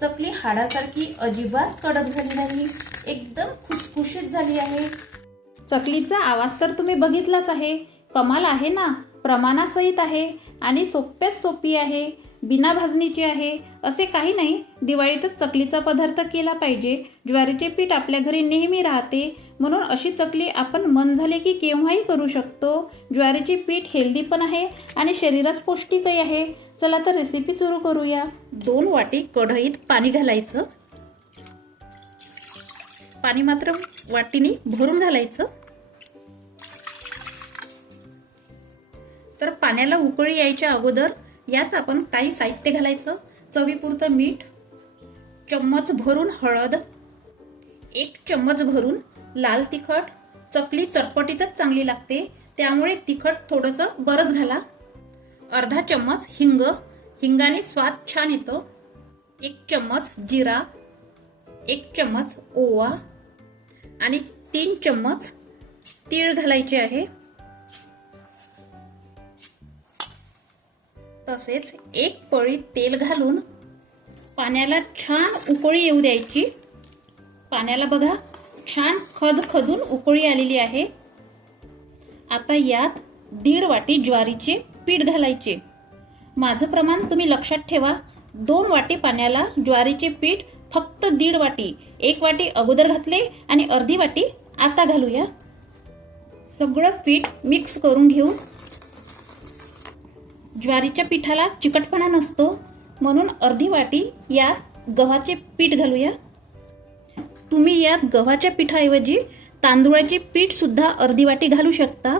चकली हाडासारखी अजिबात कडक झाली नाही, एकदम खुसखुशीत झाली आहे। चकलीचा आवाज तर तुम्ही बघितलाच आहे, कमाल आहे ना, प्रमाणासहित आहे आणि सोप्यात सोपी आहे, बिना भाजणीची आहे। असे काही नाही, दिवाळीतच चकलीचा पदार्थ केला पाहिजे। ज्वारीचे पीठ आपल्या घरी नेहमी राहते, म्हणून अशी चकली आपण मन झाले की केव्हाही करू शकतो। ज्वारीचे पीठ हेल्दी पण आहे आणि शरीरास पौष्टिकही आहे। चला तर रेसिपी सुरू करूया। 2 वाटी कढईत पाणी घालायचं, पाणी मात्र वाटीने भरून घालायचं। तर पाण्याला उकळी यायच्या अगोदर यात आपण काही साहित्य घालायचं। चवीपुरतं मीठ, चम्मच भरून हळद, 1 चम्मच भरून लाल तिखट। चकली चटपटीतच चांगली लागते, त्यामुळे तिखट थोडंसं बरंच घाला। अर्धा चम्मच हिंग, हिंगाने स्वाद छान येतो। 1 चम्मच जिरा, 1 चम्मच ओवा आणि 3 चम्मच तीळ घालायचे आहे। तसेच 1 पळी तेल घालून पाण्याला छान उकळी येऊ द्यायची। पाण्याला बघा छान खदखदून उकळी आलेली आहे। आता यात 1.5 वाटी ज्वारीचे पीठ घालायचे। माझं प्रमाण तुम्ही लक्षात ठेवा, 2 वाटी पाण्याला ज्वारीचे पीठ फक्त 1.5 वाटी, 1 वाटी अगोदर घातले आणि अर्धी वाटी आता घालूया। सगळं पीठ मिक्स करून घेऊ। ज्वारीच्या पिठाला चिकटपणा नसतो, म्हणून अर्धी वाटी यात गव्हाचे पीठ घालूया। तुम्ही यात गव्हाच्या पिठाऐवजी तांदूळाचे पीठ सुद्धा अर्धी वाटी घालू शकता।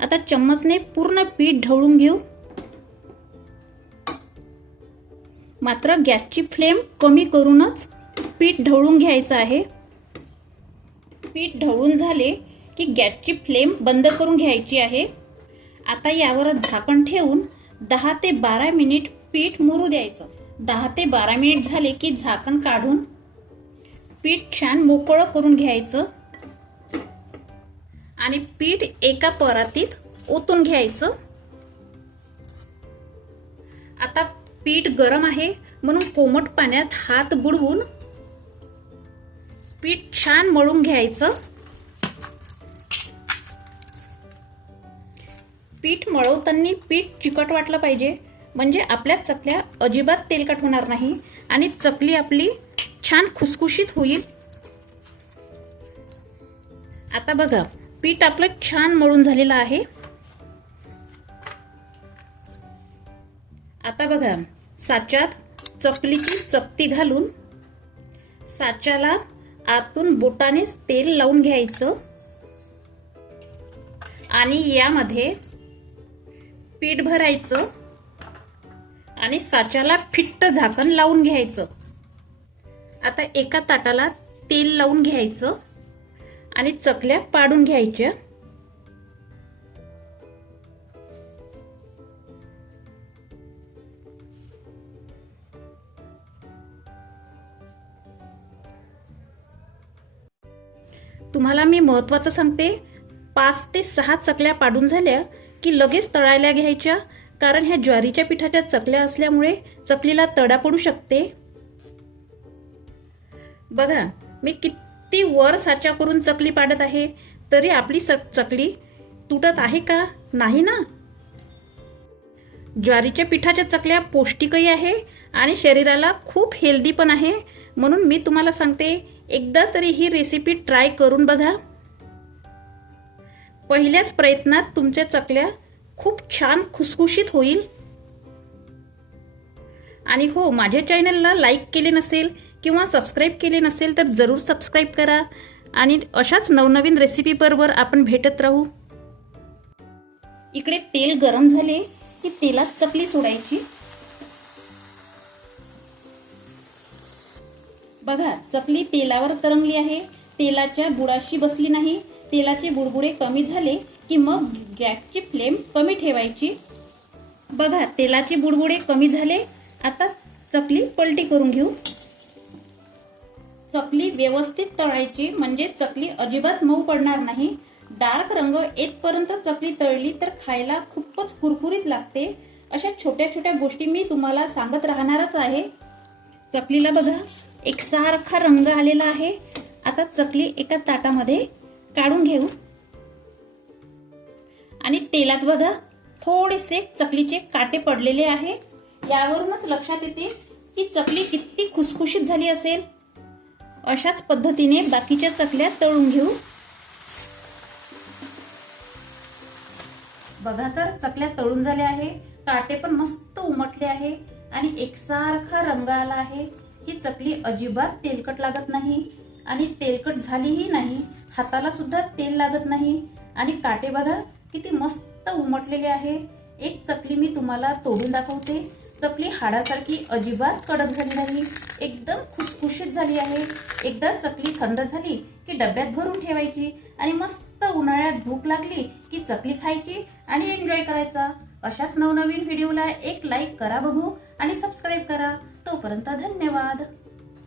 आता चम्मचने पूर्ण पीठ ढवळून घेऊ। मात्र गॅसची फ्लेम कमी करूनच पीठ ढवळून घ्यायचं आहे। पीठ ढवळून झाले की गॅसची फ्लेम बंद करून घ्यायची आहे। आता यावर झाकण ठेवून 10 ते 12 मिनिट पीठ मुरू द्यायचं। 10 ते 12 मिनिट झाले की झाकण काढून पीठ छान मोकळं करून घ्यायचं आणि पीठ एका परातीत ओतून घ्यायचं। आता पीठ गरम आहे, म्हणून कोमट पाण्यात हात बुडवून पीठ छान मळून घ्यायचं। पीठ मळवताना पीठ चिकट वाटलं पाहिजे, म्हणजे आपल्या चकल्या अजिबात तेलकट होणार नाही आणि चकली आपली छान खुसखुशीत होईल। आता बघा पीठ आपलं छान मळून झालेलं आहे। आता बघा साच्यात चकलीची चकती घालून साच्याला आतून बोटाने तेल लावून घ्यायचं आणि यामध्ये पीठ भरायचं आणि साच्याला फिट्ट झाकण लावून घ्यायचं। आता एका ताटाला तेल लावून घ्यायचं आणि चकल्या पाडून घ्यायच्या। तुम्हाला मी महत्त्वाचं सांगते, 5 ते 6 चकल्या पाडून झाल्या की लगेच तळायला घ्यायच्या, कारण ह्या ज्वारीच्या पिठाच्या चकल्या असल्यामुळे चकलीला तडा पडू शकते। बघा मी किती वर साचा करून चकली पाडत आहे, तरी आपली चकली तुटत आहे का? नाही ना। ज्वारीच्या पिठाच्या चकल्या पौष्टिकही आहे आणि शरीराला खूप हेल्दी पण आहे, म्हणून मी तुम्हाला सांगते एकदा तरी ही रेसिपी ट्राय करून बघा। पहिल्याच प्रयत्नात तुमच्या चकल्या खूप छान खुसखुशीत होईल। आणि हो, माझ्या चॅनलला लाईक केले नसेल किंवा सबस्क्राईब केले नसेल तर जरूर सबस्क्राईब करा आणि अशाच नवनवीन रेसिपी बरोबर आपण भेटत राहू। इकडे तेल गरम झाले की तेलात चकली सोडायची। बघा चकली तेलावर तरंगली आहे, तेलाच्या बुडाशी बसली नाही। तेलाचे बुडबुडे कमी झाले की मग गॅसची फ्लेम कमी ठेवायची। बघा तेलाचे बुडबुडे कमी झाले। आता चकली पलटी करून घेऊ। चकली व्यवस्थित तळायची, म्हणजे चकली अजिबात मऊ पडणार नाही। डार्क रंग येतपर्यंत चकली तळली तर खायला खूपच कुरकुरीत लागते। अशा छोट्या छोट्या गोष्टी मी तुम्हाला सांगत राहणारच आहे। चकलीला बघा एकसारखा रंग आलेला आहे. आता चकली एका ताटामध्ये काढून घेऊ आणि तेलात बघा थोडेसे चकलीचे काटे पडलेले आहे. यावरूनच लक्षात येते की चकली किती खुसखुशीत झाली असेल. अशाच पद्धतीने बाकीच्या चकल्या तळून घेऊ. बघा तर चकल्या तळून झाल्या आहे. काटे पण मस्त उमटले आहे आणि एकसारखा रंग आला आहे. ही चकली अजिबात तेलकट लागत नाही आणि तेलकट झालीही नाही. हाताला सुद्धा तेल लागत नाही आणि काटे बघा किती मस्त उमटलेले आहे. एक चकली मी तुम्हाला तोडून दाखवते. चकली हाडासारखी अजिबात कडक झाली नाही, एकदम खुसखुशीत झाली आहे. एकदा चकली थंड झाली की डब्यात भरून ठेवायची आणि मस्त उन्हाळ्यात भूक लागली की चकली खायची आणि एन्जॉय करायचा. अशाच नवनवीन व्हिडिओला एक लाईक करा बघू आणि सबस्क्राईब करा. तोपर्यंत धन्यवाद.